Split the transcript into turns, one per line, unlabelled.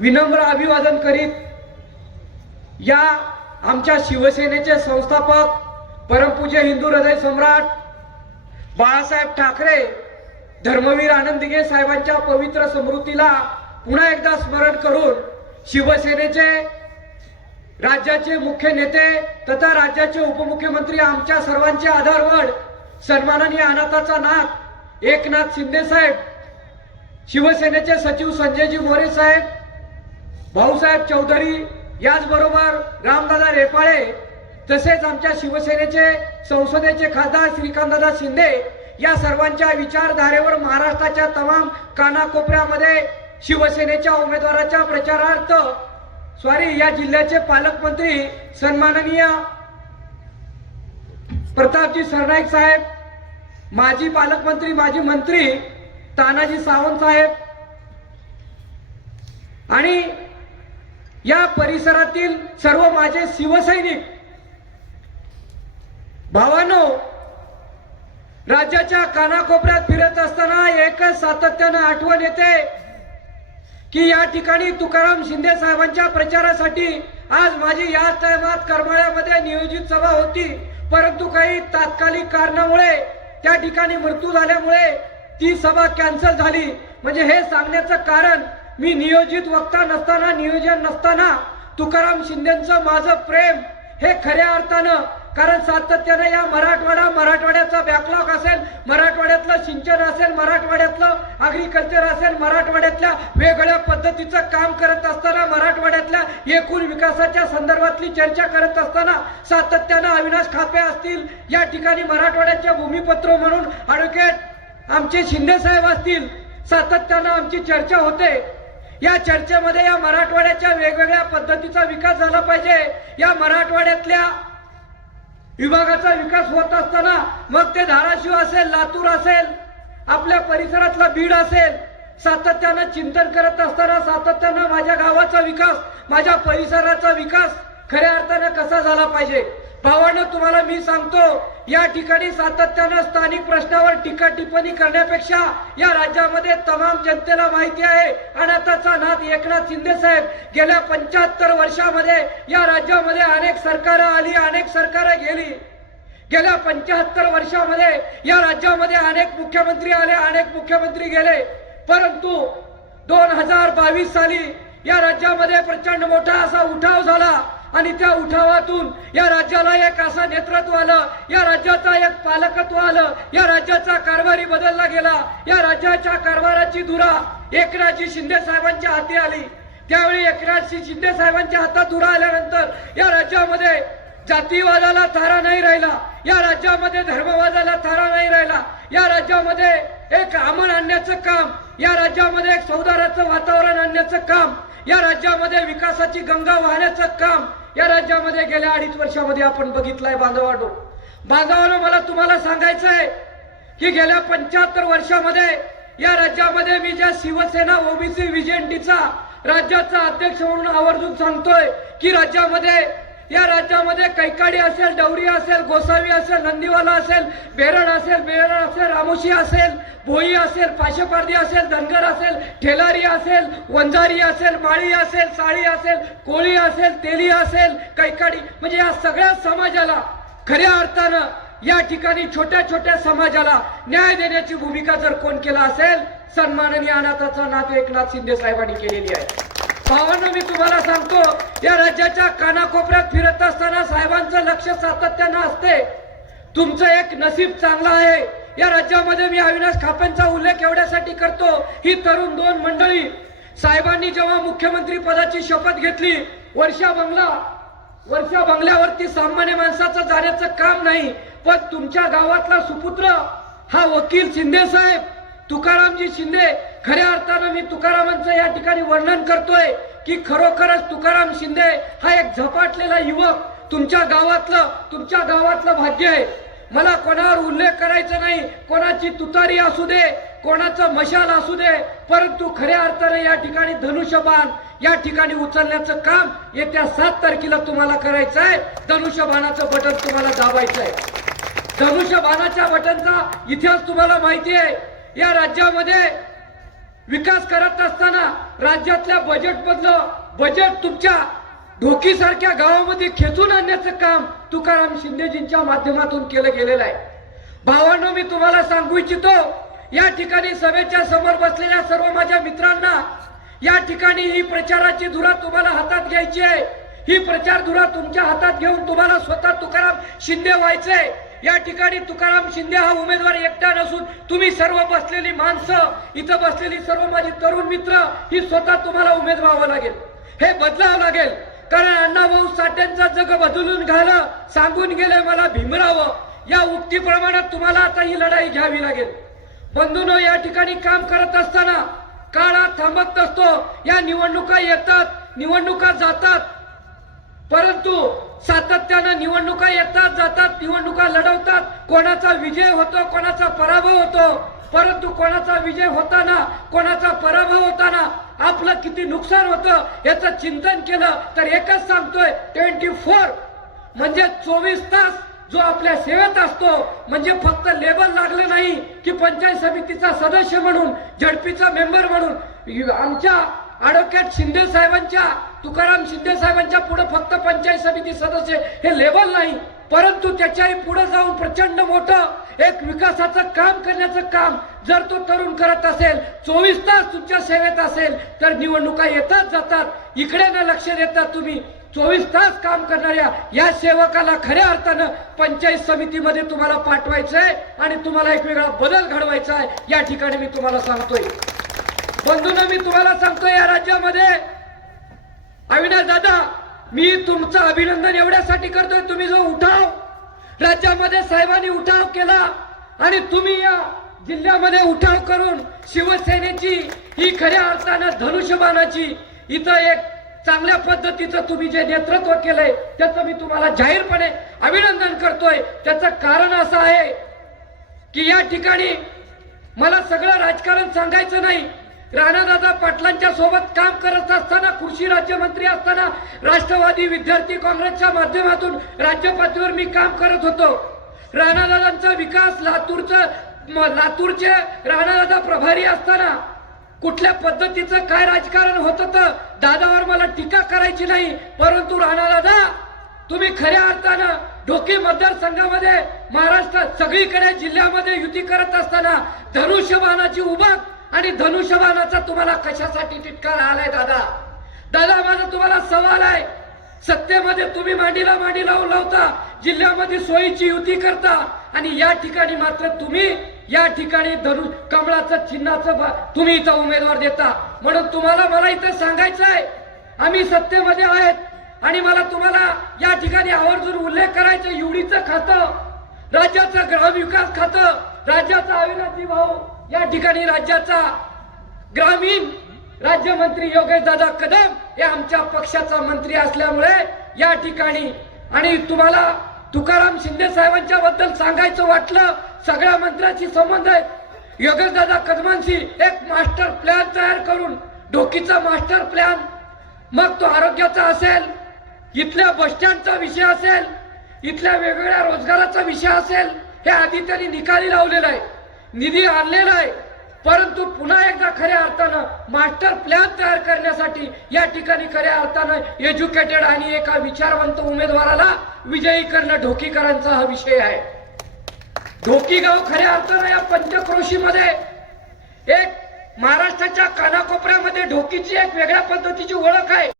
विनम्र अभिवादन करीत या आमच्या शिवसेनेचे संस्थापक परमपूज्य हिंदू हृदय सम्राट बाळासाहेब ठाकरे धर्मवीर आनंद साहेबांच्या पवित्र स्मृतीला पुन्हा एकदा स्मरण करून शिवसेनेचे राज्याचे मुख्य नेते तथा राज्याचे उपमुख्यमंत्री आमच्या सर्वांचे आधारवड सन्माननीय अनाथाचा नाथ एकनाथ शिंदे साहेब शिवसेनेचे सचिव संजयजी मोरे साहेब भाऊसाहेब चौधरी याचबरोबर रामदादा रेपाळे तसेच आमच्या शिवसेनेचे संसदेचे खासदार श्रीकांतदादा शिंदे या सर्वांच्या विचारधारेवर महाराष्ट्राच्या तमाम कानाकोपऱ्यामध्ये शिवसेनेच्या उमेदवाराच्या प्रचारार्थ. सॉरी या जिल्ह्याचे पालकमंत्री सन्माननीय प्रतापजी सरनाईक साहेब माजी पालकमंत्री माजी मंत्री तानाजी सावंत साहेब. आणि या परिसरातील सर्व माझे शिवसैनिक. भावानो राज्याच्या कानाकोपऱ्यात फिरत असताना एकच सातत्यानं आठवण येते की या ठिकाणी तुकाराम शिंदे साहेबांच्या प्रचारासाठी आज माझी याच टायमात करमाळ्यामध्ये नियोजित सभा होती. परंतु काही तात्कालिक कारणामुळे त्या ठिकाणी मृत्यू झाल्यामुळे ती सभा कॅन्सल झाली. म्हणजे हे सांगण्याचं कारण मी नियोजित वक्ता नसताना नियोजन नसताना तुकाराम शिंदेचं माझं प्रेम हे खऱ्या अर्थानं. कारण सातत्यानं या मराठवाडा मराठवाड्याचा बॅकलॉग असेल मराठवाड्यातलं सिंचन असेल मराठवाड्यातलं अग्रिकल्चर असेल मराठवाड्यातल्या वेगवेगळ्या पद्धतीचं काम करत असताना मराठवाड्यातल्या एकूण विकासाच्या संदर्भातली चर्चा करत असताना सातत्यानं अविनाश खापे असतील. या ठिकाणी मराठवाड्याच्या भूमिपत्र म्हणून ॲडव्होकेट आमचे शिंदे साहेब असतील सातत्यानं आमची चर्चा होते. या चर्चेमध्ये या मराठवाड्याच्या वेगवेगळ्या पद्धतीचा विकास झाला पाहिजे. या मराठवाड्यातल्या विभागाचा विकास होत असताना मग ते धाराशिव असेल लातूर असेल आपल्या परिसरातला बीड असेल सातत्यानं चिंतन करत असताना सातत्यानं माझ्या गावाचा विकास माझ्या परिसराचा विकास खऱ्या अर्थानं कसा झाला पाहिजे? भावानं तुम्हाला मी सांगतो या ठिकाणी सातत्यानं स्थानिक प्रश्नावर टीका टिप्पणी करण्यापेक्षा या राज्यामध्ये तमाम जनतेला माहिती आहे. अनाथाचा नाथ एकनाथ शिंदे साहेब गेल्या पंच्याहत्तर वर्षामध्ये या राज्यामध्ये अनेक सरकार आली अनेक सरकार गेली. गेल्या पंच्याहत्तर वर्षामध्ये या राज्यामध्ये अनेक मुख्यमंत्री आले अनेक मुख्यमंत्री गेले. परंतु दोन हजार बावीस साली या राज्यामध्ये प्रचंड मोठा असा उठाव झाला. आणि त्या उठावातून या राज्याला एक असं नेतृत्व आलं या राज्याचा एक पालकत्व आलं या राज्याचा कारभारी बदलला गेला या राज्याच्या कारभाराची धुरा एकनाथजी शिंदे साहेबांच्या हाती आली. त्यावेळी एकनाथजी शिंदे साहेबांच्या हातात धुरा आल्यानंतर या राज्यामध्ये जातीवादाला थारा नाही राहिला या राज्यामध्ये धर्मवादाला थारा नाही राहिला या राज्यामध्ये एक अमन आणण्याचं काम या राज्यामध्ये एक सौदाराचं वातावरण आणण्याचं काम या राज्यामध्ये विकासाची गंगा वाहण्याचं काम या राज्यामध्ये गेल्या अडीच वर्षामध्ये आपण बघितलंय बांधवाडो. बांधवानं मला तुम्हाला सांगायचं आहे की गेल्या पंच्याहत्तर वर्षामध्ये या राज्यामध्ये मी ज्या शिवसेना ओबीसी विजेंडीचा राज्याचा अध्यक्ष म्हणून आवर्जून सांगतोय की राज्यामध्ये या राज्यामध्ये कैकाडी असेल डवरी असेल गोसावी असेल नंदीवाला असेल बेरड असेल बेरड असेल रामोशी असेल भोई असेल पाशेपारदी असेल धनगर असेल ठेलारी असेल वंजारी असेल माळी असेल साळी असेल कोळी असेल तेली असेल कैकाडी म्हणजे या सगळ्या समाजाला खऱ्या अर्थानं या ठिकाणी छोट्या छोट्या समाजाला न्याय देण्याची भूमिका जर कोण केला असेल सन्माननीय अनाथाचा नाथ एकनाथ शिंदे साहेबांनी केलेली आहे. भावांनो मी तुम्हाला सांगतो या राज्याच्या कानाकोपऱ्यात फिरत असताना साहेबांचं लक्ष सातत्यानं असते. तुमचं एक नसीब चांगलं आहे. या राज्यामध्ये मी अविनाश खापेंचा उल्लेख एवढ्यासाठी करतो ही तरुण दोन मंडळी साहेबांनी जेव्हा मुख्यमंत्री पदाची शपथ घेतली वर्षा बंगला वर्षा बंगल्यावरती सामान्य माणसाचं जाण्याचं काम नाही पण तुमच्या गावातला सुपुत्र हा वकील शिंदे साहेब तुकारामजी शिंदे खऱ्या अर्थानं मी तुकारामांचं या ठिकाणी वर्णन करतोय की खरोखरच तुकाराम शिंदे हा एक झपाटलेला युवक तुमच्या गावातलं तुमच्या गावातलं भाग्य आहे. मला कोणावर उल्लेख करायचा नाही कोणाची तुतारी असू दे कोणाचं मशाल असू दे परंतु खऱ्या अर्थाने या ठिकाणी धनुष्यबाण या ठिकाणी उचलण्याचं काम येत्या सात तारखेला तुम्हाला करायचं आहे. धनुष्यबाणाचं बटन तुम्हाला दाबायचं आहे. धनुष्यबाणाच्या बटनचा इतिहास तुम्हाला माहिती आहे. या राज्यामध्ये विकास करत असताना राज्यातल्या बजेट मधलं बजेट तुमच्या ढोकीसारख्या गावामध्ये खेचून आणण्याचं काम तुकाराम शिंदेजींच्या माध्यमातून केलं गेलेलं आहे. भावांनो मी तुम्हाला सांगू इच्छितो या ठिकाणी सभेच्या समोर बसलेल्या सर्व माझ्या मित्रांना या ठिकाणी ही प्रचाराची धुरा तुम्हाला हातात घ्यायची आहे. ही प्रचार धुरा तुमच्या हातात घेऊन तुम्हाला स्वतः तुकाराम शिंदे व्हायचंय. या ठिकाणी तुकाराम शिंदे हा उमेदवार एकटा नसून तुम्ही सर्व बसलेली माणसं इथं बसलेली सर्व माझी तरुण मित्र ही स्वतः तुम्हाला उमेद व्हावं लागेल. हे बदलावं लागेल. कारण अण्णाभाऊ साठ्यांचा जग बदलून घालं सांगून गेले मला भीमरावं या उक्तीप्रमाणे तुम्हाला आता ही लढाई घ्यावी लागेल. बंधून या ठिकाणी काम करत असताना काळा थांबत नसतो या निवडणुका येतात निवडणुका जातात. परंतु सातत्यानं निवडणुका येतात जातात निवडणुका लढवतात. कोणाचा विजय होतो कोणाचा पराभव होतो परंतु कोणाचा विजय होताना कोणाचा पराभव होताना आपलं किती नुकसान होतं याचं चिंतन केलं तर एकच सांगतोय ट्वेंटी फोर म्हणजे चोवीस तास जो आपल्या सेवेत असतो म्हणजे फक्त लेबल लागलं नाही की पंचायत समितीचा सदस्य म्हणून झडपीचा मेंबर म्हणून. आमच्या ॲडव्होकेट शिंदे साहेबांच्या तुकाराम शिंदे साहेबांच्या पुढे फक्त पंचायत समिती सदस्य हे लेबल नाही परंतु त्याच्याही पुढे जाऊन प्रचंड मोठं एक विकासाचं काम करण्याचं काम जर तो तरुण करत असेल चोवीस तास तुमच्या सेवेत असेल तर निवडणुका येतात जातात. इकडे न लक्ष देतात तुम्ही चोवीस तास काम करणाऱ्या या सेवकाला खऱ्या अर्थानं पंचायत समितीमध्ये तुम्हाला पाठवायचंय आणि तुम्हाला एक वेगळा बदल घडवायचा आहे या ठिकाणी मी तुम्हाला सांगतोय. बंधून मी तुम्हाला सांगतो या राज्यामध्ये. अविनाश दादा मी तुमचं अभिनंदन एवढ्यासाठी करतोय तुम्ही जो उठाव राज्यामध्ये साहेबांनी उठाव केला आणि तुम्ही या जिल्ह्यामध्ये उठाव करून शिवसेनेची ही खऱ्या अर्थानं धनुष्यबाणाची इथं एक चांगल्या पद्धतीचं तुम्ही जे नेतृत्व केलंय त्याचं मी तुम्हाला जाहीरपणे अभिनंदन करतोय. त्याचं कारण असं आहे की या ठिकाणी मला सगळं राजकारण सांगायचं नाही राणादादा पाटलांच्या सोबत काम करत असताना कृषी राज्यमंत्री असताना राष्ट्रवादी विद्यार्थी काँग्रेसच्या माध्यमातून राज्य पातळीवर मी काम करत होतो. राणादादांचा विकास लातूरचं लातूरचे राणादादा प्रभारी असताना कुठल्या पद्धतीचं काय राजकारण होतं तर दादावर मला टीका करायची नाही. परंतु राणादादा तुम्ही खऱ्या अर्थानं ढोकी मतदारसंघामध्ये महाराष्ट्रात सगळीकडे जिल्ह्यामध्ये युती करत असताना धनुष्यबाणाची उभाक आणि धनुष्यबाणाचा तुम्हाला कशासाठी टिटकार आलाय दादा? दादा माझा तुम्हाला सवाल आहे. सत्तेमध्ये तुम्ही मांडीला मांडी लावून लावता जिल्ह्यामध्ये सोयीची युती करता आणि या ठिकाणी मात्र तुम्ही या ठिकाणी धनु कमळाचं चिन्हाचं तुम्ही इथं उमेदवार देता. म्हणून तुम्हाला मला इथं सांगायचं आहे आम्ही सत्तेमध्ये आहेत आणि मला तुम्हाला या ठिकाणी आवर्जून उल्लेख करायचं युडीचं खातं राज्याचं ग्रामविकास खातं राज्याचा अविनाशी भाऊ या ठिकाणी राज्याचा ग्रामीण राज्यमंत्री योगेश दादा कदम हे आमच्या पक्षाचा मंत्री असल्यामुळे या ठिकाणी आणि तुम्हाला तुकाराम शिंदे साहेबांच्या बद्दल सांगायचं वाटलं सगळ्या मंत्र्याशी संबंध आहे. योगेश दादा कदमांशी एक मास्टर प्लॅन तयार करून डोकीचा मास्टर प्लॅन. मग तो आरोग्याचा असेल इथल्या बसस्टँडचा विषय असेल इथल्या वेगवेगळ्या रोजगाराचा विषय असेल हे आधी त्यांनी निकाली लावलेला आहे. निधी आणलेला आहे. परंतु पुन्हा एकदा खऱ्या अर्थानं मास्टर प्लॅन तयार करण्यासाठी या ठिकाणी खऱ्या अर्थानं एज्युकेटेड आणि एका विचारवंत उमेदवाराला विजयी करणं ढोकीकरांचा हा विषय आहे. ढोकीगाव खऱ्या अर्थानं या पंचक्रोशीमध्ये एक महाराष्ट्राच्या कानाकोपऱ्यामध्ये ढोकीची एक वेगळ्या पद्धतीची ओळख आहे.